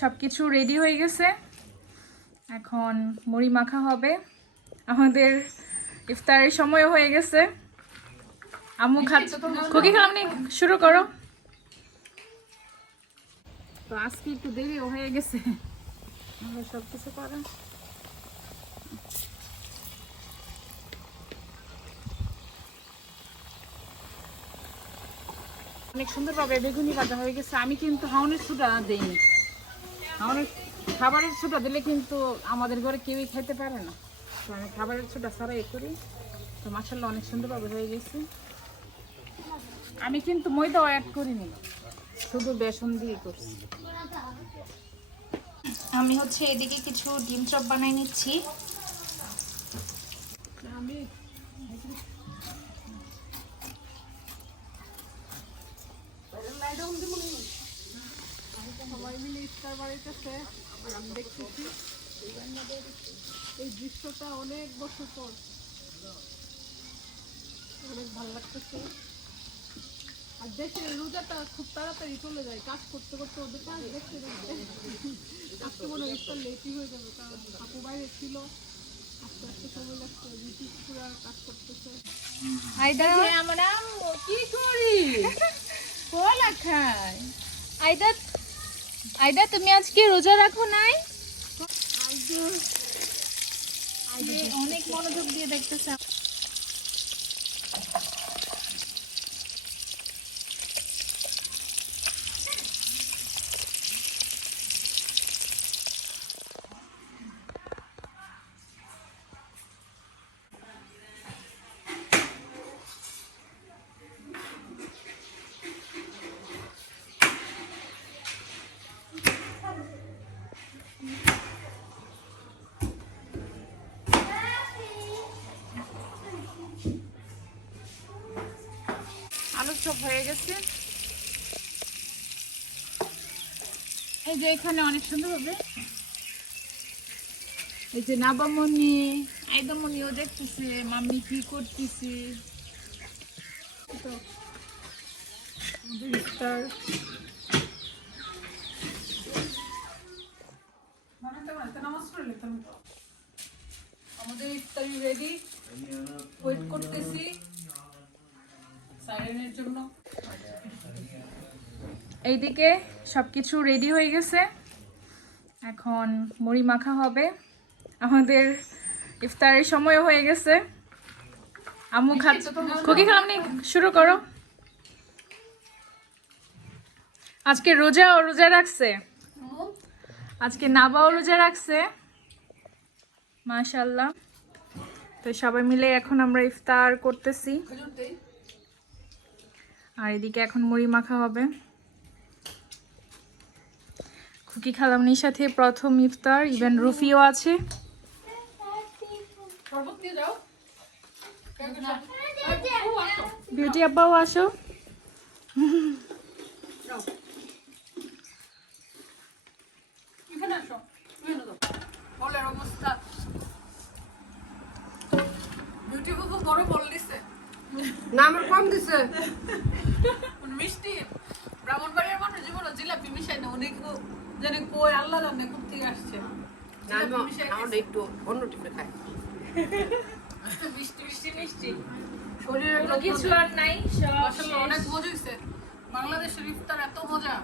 সব কিছু রেডি হয়ে গেছে। এখন মুড়ি মাখা হবে। আমাদের ইফতারের সময় হয়ে গেছে। আম্মু খাচ্ছে খুকি খালামনি শুরু করো। তো আজকে একটু দেরিও হয়ে গেছে। সব কিছু করা। অনেক সুন্দরভাবে বেগুনি ভাজা হয়ে গেছে। আমি কিন্তু হাউনের সুটা দেইনি। হাউনের খাবারের ছোটা দিলে কিন্তু আমাদের ঘরে কেউই খাইতে পারে না। তো আমি খাবারের ছোটা ছাড়া এ করি। তো মাসাল্লাহ অনেক সুন্দরভাবে হয়ে গেছে। আমি কিন্তু ময়দাও অ্যাড করিনি। শুধু বেসন দিয়ে করছি। আমি হচ্ছে এদিকে কিছু ডিম চপ বানাই নিচ্ছি। ইফতার বাড়িতেছে আমি দেখতেছি। এই দৃশ্যটা অনেক বছর পর। অনেক ভালো লাগতেছে। আর দেশের রোজাটা খুব তাড়াতাড়ি চলে যায় কাজ করতে করতে ওদের কাজ দেখতে দেখতে। আজকে মনে হয় ইফতার লেটই হয়ে যাবে কারণ আপু বাইরে ছিল। আস্তে আস্তে সময় লাগছে রুটি পুরো কাজ করতেছে। আইদা আমরা কি করি কলা খাই আইদা আইদা তুমি আজকে রোজা রাখো নাই? অনেক মনোযোগ দিয়ে দেখতেছে চপ হয়ে গেছে। এই যে এখানে অনেক সুন্দর হবে। এই যে নাবামণি আইদামণিও দেখতেছে, মাম্মি কি করতেছে। আমাদের ইফতারি। রেডি ওয়েট করতেছি। জন্য। এইদিকে সবকিছু রেডি হয়ে গেছে। এখন মুড়ি মাখা হবে। আমাদের ইফতারের সময় হয়ে গেছে। খাচ্ছে। খুকি খালামনি শুরু করো। আজকে রোজা ও রোজা রাখছে। আজকে নাবাও রোজা রাখছে। মাশাল্লাহ তো সবাই মিলে এখন আমরা ইফতার করতেছি। আর এদিকে এখন মুড়ি মাখা হবে। খুকি খালামনির সাথে প্রথম ইফতার ইভেন রুফিও আছে। বিউটি আব্বাও আসো। না আমার কম দিছে। মিষ্টি। ব্রাহ্মণবাড়িয়ার মানুষ জীবনে জিলাপি মিশাই না অনেক জানে কই আল্লাহ জানে কোথা থেকে আসছে। না আমি একটু অন্য টিপে খাই। মিষ্টি মিষ্টি মিষ্টি। শরীরে কিছু আর নাই সব আসলে অনেক মজা হয়েছে বাংলাদেশের ইফতার এত মজা।